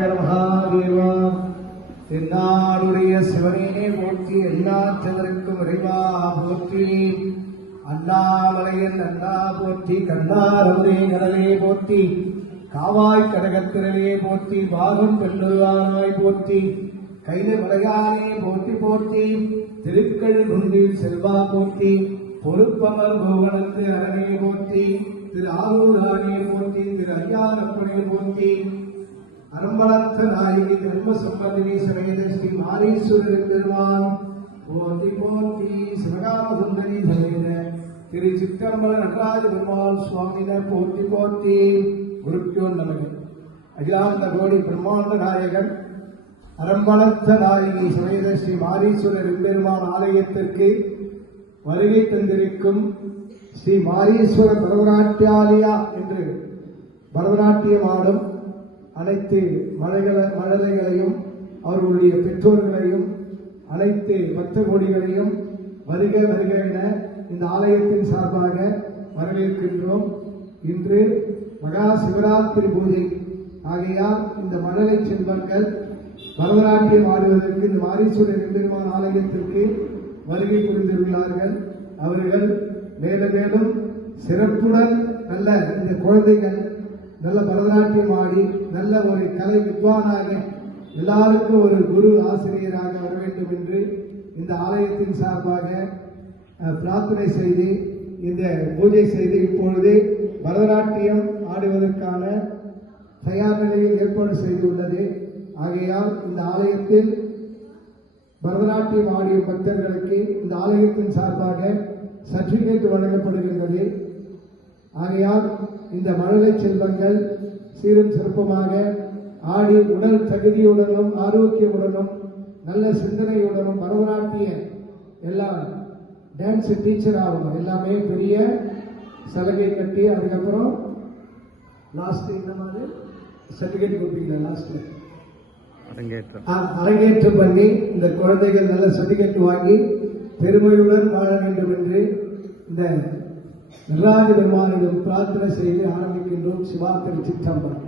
மகாதேவா தென்னாடுடைய சிவனே போற்றி, எல்லாற்றதற்கும் இறைவா போற்றி. அண்ணாமலையன் அண்ணா போற்றி, கண்ணாரமுதே கடலே போற்றி, காவாய் கடகத்திரலே போற்றி, வாகம் பெண்ணுருவானாய் போற்றி, கைத மலையானே போற்றி போற்றி, திருக்கழி நுண்டில் செல்வா போற்றி, பொறுப்பமர் கோவனத்து அரணே போற்றி, திரு ஆரூரானே போற்றி, திரு ஐயானப்பனே போற்றி, அறம்பலத்த நாயகி தர்ம சம்பந்தினி சமேத ஸ்ரீ மாரீஸ்வரர் பெருமான் போற்றி போற்றி. சிவகாம சுந்தரி சமேத திரு சிற்றம்பல நடராஜ பெருமாள் சுவாமியினர் போற்றி போற்றி. குருப்பியோ நமக்கு அகிலாந்த கோடி பிரம்மாண்ட நாயகன் அறம்பலத்த நாயகி சமேத ஸ்ரீ மாரீஸ்வரர் பெருமான் ஆலயத்திற்கு வருகை தந்திருக்கும் ஸ்ரீ மாரீஸ்வர பரவராட்டியாலயா என்று பரதநாட்டியமாடும் அனைத்து மழலைகளையும் அவர்களுடைய பெற்றோர்களையும் அனைத்து பக்த கோடிகளையும் வருக வருக என இந்த ஆலயத்தின் சார்பாக வரவேற்கின்றோம். இன்று மகா சிவராத்திரி பூஜை ஆகையால் இந்த மழலை செல்வங்கள் பரதநாட்டியம் ஆடுவதற்கு இந்த மாரீஸ்வரர் பெருமான் ஆலயத்திற்கு வருகை புரிந்துள்ளார்கள். அவர்கள் மேலும் மேலும் சிறப்புடன் நல்ல இந்த குழந்தைகள் நல்ல பரதநாட்டியம் ஆடி நல்ல ஒரு கலை வித்வானாக எல்லாருக்கும் ஒரு குரு ஆசிரியராக வர வேண்டும் என்று இந்த ஆலயத்தின் சார்பாக பிரார்த்தனை செய்து இந்த பூஜை செய்து இப்பொழுது பரதநாட்டியம் ஆடுவதற்கான தயார் நிலையில் ஏற்பாடு செய்துள்ளது. ஆகையால் இந்த ஆலயத்தில் பரதநாட்டியம் ஆடிய பக்தர்களுக்கு இந்த ஆலயத்தின் சார்பாக சர்டிபிகேட் வழங்கப்படுகின்றது. ஆகையால் இந்த மழலை செல்வங்கள் சீரும் சிறப்புமாக ஆடி உடல் தகுதியுடனும் ஆரோக்கியமுடனும் நல்ல சிந்தனையுடனும் பரதநாட்டிய எல்லாம் டான்ஸ் டீச்சர் ஆகணும். எல்லாமே பெரிய சலுகை கட்டி அதுக்கப்புறம் லாஸ்ட் இந்த மாதிரி சர்டிபிகேட் கொடுப்பீங்களா? லாஸ்ட் அரங்கேற்றம் பண்ணி இந்த குழந்தைகள் நல்ல சர்டிபிகேட் வாங்கி பெருமையுடன் வாழ வேண்டும் என்று இந்த நடராஜ பெருமானிடம் பிரார்த்தனை செய்து ஆரம்பிக்கின்றோம். சிவாத்திரி சிற்றம்பலம்.